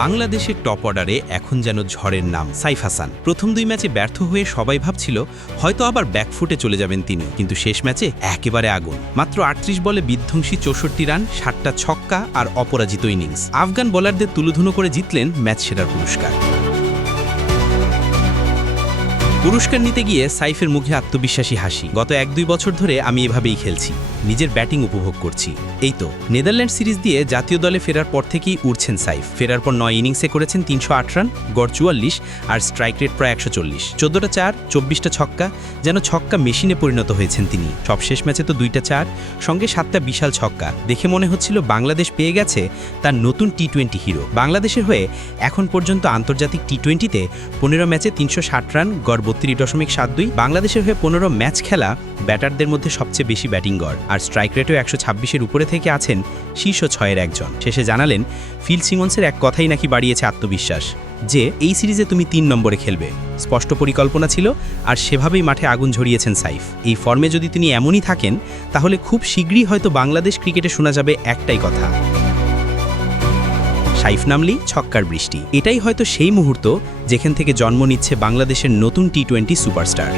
বাংলাদেশের টপ অর্ডারে এখন যেন ঝড়ের নাম সাইফ হাসান। প্রথম 2 ম্যাচে ব্যর্থ হয়ে সবাই ভাবছিল হয়তো আবার ব্যাকফুটে চলে যাবেন তিনি, কিন্তু শেষ ম্যাচে একেবারে আগুন। মাত্র 38 বলে বিধ্বংসী 64 রান, 7টা ছক্কা আর অপরাজিত ইনিংস। আফগান বোলারদের তুলোধুনো করে জিতলেন ম্যাচ সেরার পুরস্কার। পুরস্কার নিতে গিয়ে সাইফের মুখে আত্মবিশ্বাসী হাসি। গত 1-2 বছর ধরে আমি এভাবেই খেলছি, নিজের ব্যাটিং উপভোগ করছি। এই তো নেদারল্যান্ড সিরিজ দিয়ে জাতীয় দলে ফেরার পর থেকেই উঠছেন সাইফ। ফেরার পর 9 ইনিংসে করেছেন 308 রান, গড় 44 আর স্ট্রাইক রেট প্রায় 140। 14টা 4, 24টা ছক্কা, যেন ছক্কা মেশিনে পরিণত হয়েছেন তিনি। সবশেষ ম্যাচে তো 2টা 4 সঙ্গে 7টা বিশাল ছক্কা। দেখে মনে হচ্ছিল বাংলাদেশ পেয়ে গেছে তার নতুন টি-20 হিরো। বাংলাদেশের হয়ে এখন পর্যন্ত আন্তর্জাতিক টি-20তে 15 ম্যাচে 360 রান, গড় 32.72। বাংলাদেশের হয়ে 15 ম্যাচ খেলা ব্যাটারদের মধ্যে সবচেয়ে বেশি ব্যাটিং গড়, আর স্ট্রাইক রেটও 126-এর উপরে থেকে আছেন শীর্ষ 6-এর একজন। শেষে জানালেন ফিল সিমন্সের এক কথাই নাকি বাড়িয়েছে আত্মবিশ্বাস, যে এই সিরিজে তুমি 3 নম্বরে খেলবে। স্পষ্ট পরিকল্পনা ছিল, আর সেভাবেই মাঠে আগুন ঝরিয়েছেন সাইফ। এই ফর্মে যদি তিনি এমনই থাকেন, তাহলে খুব শীঘ্রই হয়তো বাংলাদেশ ক্রিকেটে শোনা যাবে একটাই কথা, সাইফ নামলেই ছক্কার বৃষ্টি। এটাই হয়তো সেই মুহূর্ত যেখান থেকে জন্ম নিচ্ছে বাংলাদেশের নতুন টি-20 সুপারস্টার।